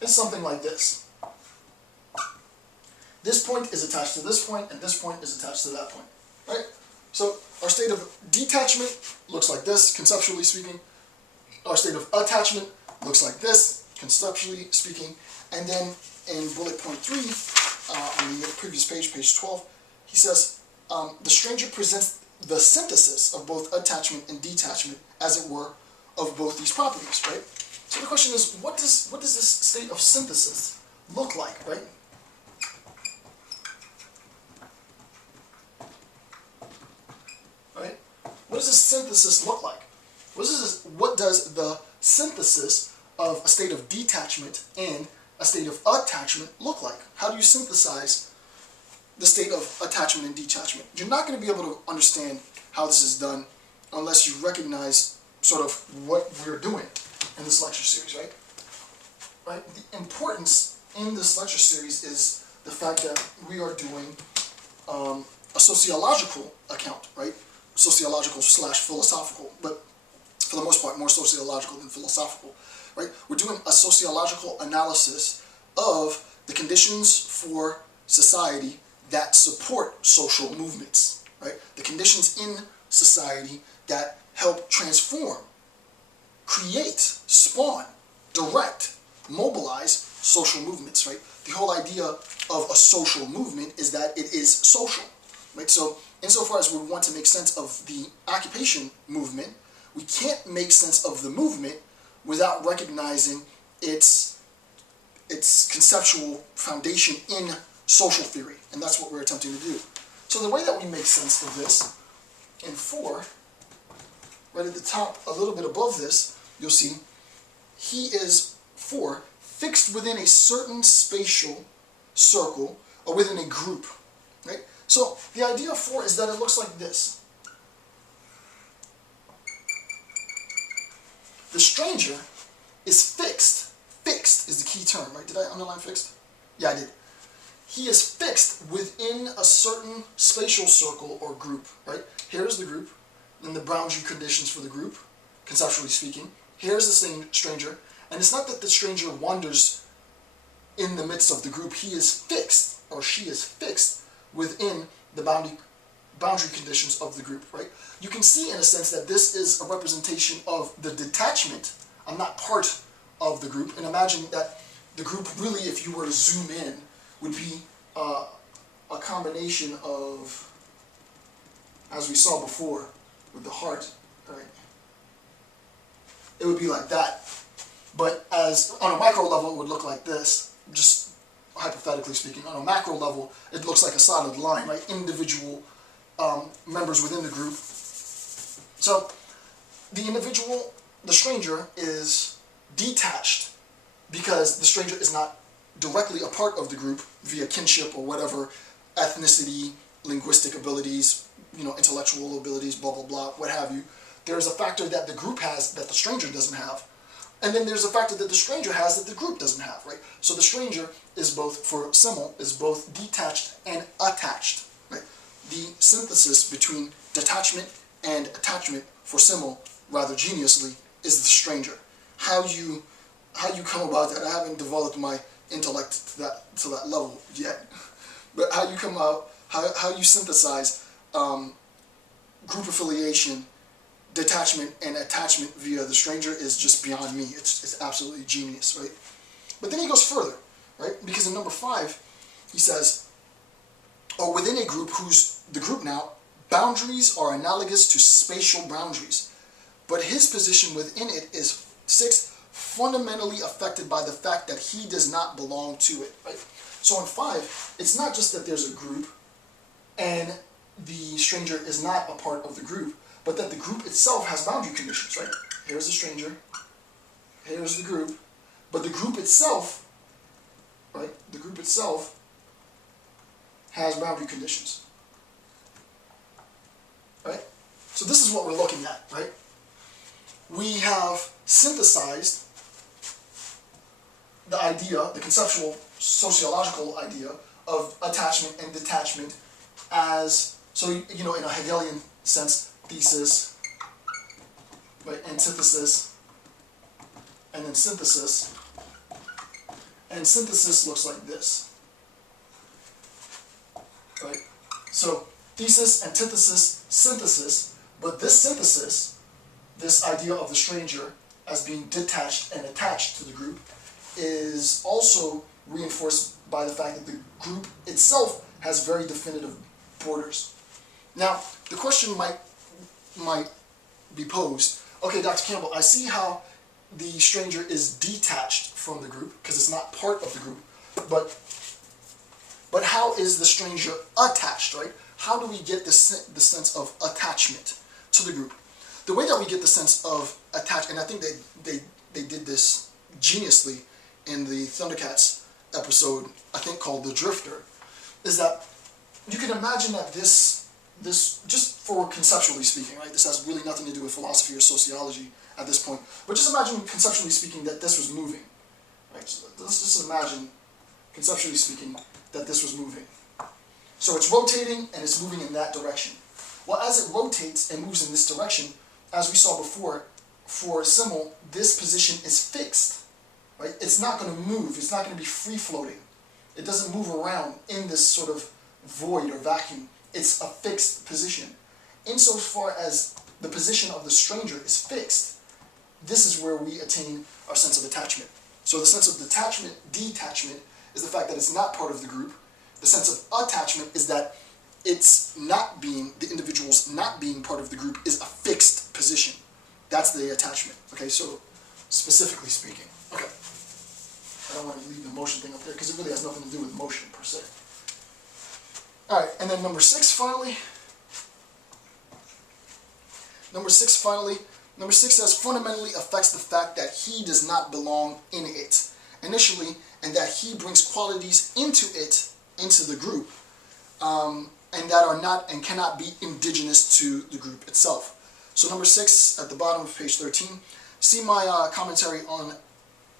is something like this. This point is attached to this point, and this point is attached to that point, right? So our state of detachment looks like this, conceptually speaking. Our state of attachment looks like this, conceptually speaking. And then in bullet point 3, on the previous page, page 12, he says, the stranger presents the synthesis of both attachment and detachment, as it were, of both these properties, right? So the question is, what does this state of synthesis look like, right? Right? What does this synthesis look like? What does the synthesis of a state of detachment and a state of attachment look like? How do you synthesize the state of attachment and detachment? You're not going to be able to understand how this is done unless you recognize sort of what we're doing in this lecture series, right? Right? The importance in this lecture series is the fact that we are doing a sociological account, right? Sociological / philosophical, but for the most part more sociological than philosophical, right? We're doing a sociological analysis of the conditions for society that support social movements, right? The conditions in society that help transform, create, spawn, direct, mobilize social movements, right? The whole idea of a social movement is that it is social, right? So insofar as we want to make sense of the occupation movement, we can't make sense of the movement without recognizing its conceptual foundation in social theory, and that's what we're attempting to do. So the way that we make sense of this, in 4, right at the top, a little bit above this, you'll see, he is, 4, fixed within a certain spatial circle, or within a group, right? So the idea of 4 is that it looks like this. The stranger is fixed. Fixed is the key term, right? Did I underline fixed? Yeah, I did. He is fixed within a certain spatial circle or group, right? Here's the group, and the boundary conditions for the group, conceptually speaking. Here's the same stranger, and it's not that the stranger wanders in the midst of the group. He is fixed, or she is fixed, within the boundary conditions of the group, right? You can see in a sense that this is a representation of the detachment. I'm not part of the group, and imagine that the group really, if you were to zoom in, would be a combination of, as we saw before with the heart, right? It would be like that, but as on a micro level it would look like this, just hypothetically speaking. On a macro level it looks like a solid line, right? Individual members within the group. So the individual, the stranger, is detached because the stranger is not directly a part of the group via kinship or whatever, ethnicity, linguistic abilities, intellectual abilities, blah, blah, blah, what have you. There's a factor that the group has that the stranger doesn't have. And then there's a factor that the stranger has that the group doesn't have, right? So the stranger is both, for Simmel, is both detached and attached, right? The synthesis between detachment and attachment for Simmel, rather geniusly, is the stranger. How you come about that, I haven't developed my intellect to that level yet. But how you come out, how you synthesize group affiliation, detachment, and attachment via the stranger is just beyond me. It's absolutely genius, right? But then he goes further, right? Because in number 5, he says, or within a group the group now, boundaries are analogous to spatial boundaries. But his position within it is, 6, fundamentally affected by the fact that he does not belong to it, right? So in 5, it's not just that there's a group and the stranger is not a part of the group, but that the group itself has boundary conditions, right? Here's the stranger, here's the group, but the group itself, right? The group itself has boundary conditions, right? So this is what we're looking at, right? We have synthesized the idea, the conceptual sociological idea of attachment and detachment as, so in a Hegelian sense, thesis, right, antithesis, and then synthesis, and synthesis looks like this. Right? So thesis, antithesis, synthesis, but this synthesis, this idea of the stranger as being detached and attached to the group, is also reinforced by the fact that the group itself has very definitive borders. Now, the question might be posed, okay, Dr. Campbell, I see how the stranger is detached from the group because it's not part of the group, but how is the stranger attached, right? How do we get the sense of attachment to the group? The way that we get the sense of attachment, and I think they did this geniusly in the Thundercats episode, I think called The Drifter, is that you can imagine that this just for conceptually speaking, right? This has really nothing to do with philosophy or sociology at this point, but just imagine conceptually speaking that this was moving, right? So let's just imagine conceptually speaking that this was moving. So it's rotating and it's moving in that direction. Well, as it rotates and moves in this direction, as we saw before, for Simmel, this position is fixed, right? It's not going to move. It's not going to be free-floating. It doesn't move around in this sort of void or vacuum. It's a fixed position. Insofar as the position of the stranger is fixed, this is where we attain our sense of attachment. So the sense of detachment is the fact that it's not part of the group. The sense of attachment is that it's not being, the individual's not being part of the group is a fixed position. That's the attachment. Okay, so specifically speaking. Okay. I don't want to leave the motion thing up there because it really has nothing to do with motion per se. Alright, and then number 6 finally. Number 6 says fundamentally affects the fact that he does not belong in it initially, and that he brings qualities into it, into the group, and that are not and cannot be indigenous to the group itself. So number 6 at the bottom of page 13, see my commentary on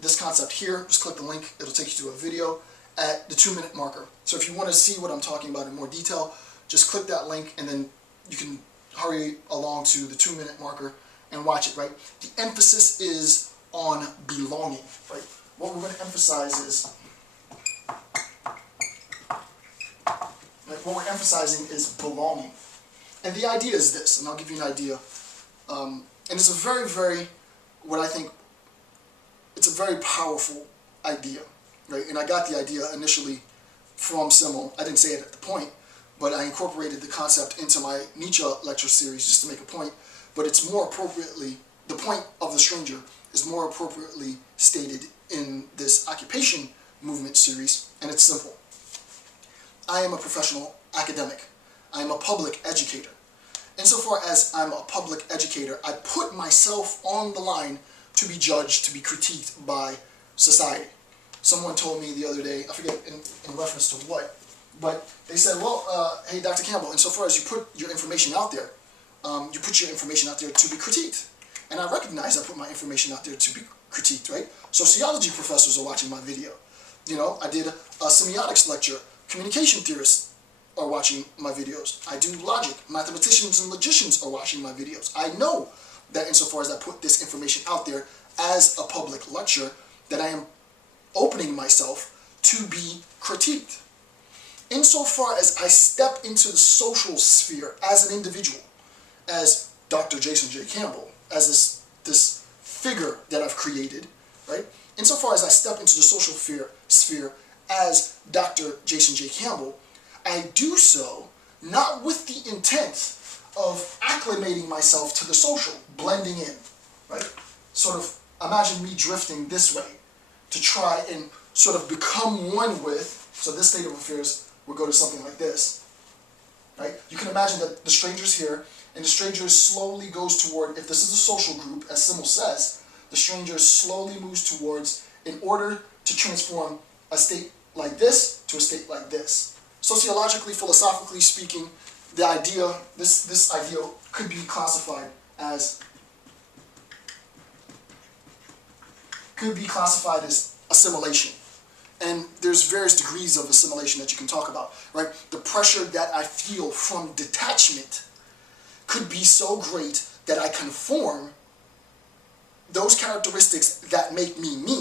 this concept here. Just click the link, it'll take you to a video at the 2-minute marker. So if you want to see what I'm talking about in more detail, just click that link and then you can hurry along to the 2-minute marker and watch it, right? The emphasis is on belonging, right? What we're going to emphasize is, what we're emphasizing is belonging. And the idea is this, and I'll give you an idea. And it's a very, very, what I think, it's a very powerful idea, right? And I got the idea initially from Simmel. I didn't say it at the point, but I incorporated the concept into my Nietzsche lecture series just to make a point. But it's more appropriately, the point of the stranger is more appropriately stated in this occupation movement series, and it's simple. I am a professional academic. I am a public educator. Insofar as I'm a public educator, I put myself on the line to be judged, to be critiqued by society. Someone told me the other day, I forget in reference to what, but they said, well, hey, Dr. Campbell, insofar as you put your information out there, you put your information out there to be critiqued. And I recognize I put my information out there to be critiqued, right? Sociology professors are watching my video. You know, I did a semiotics lecture. Communication theorists are watching my videos. I do logic. Mathematicians and logicians are watching my videos. I know that insofar as I put this information out there as a public lecture, that I am opening myself to be critiqued. Insofar as I step into the social sphere as an individual, as Dr. Jason J. Campbell, as this figure that I've created, right? Insofar as I step into the social sphere as Dr. Jason J. Campbell, I do so not with the intent of acclimating myself to the social, blending in, right? Sort of imagine me drifting this way to try and sort of become one with, so this state of affairs would go to something like this, right? You can imagine that the stranger's here, and the stranger slowly goes toward, if this is a social group, as Simmel says, the stranger slowly moves towards, in order to transform a state like this to a state like this. Sociologically, philosophically speaking, the idea, this idea could be classified as assimilation. And there's various degrees of assimilation that you can talk about, right? The pressure that I feel from detachment could be so great that I conform those characteristics that make me me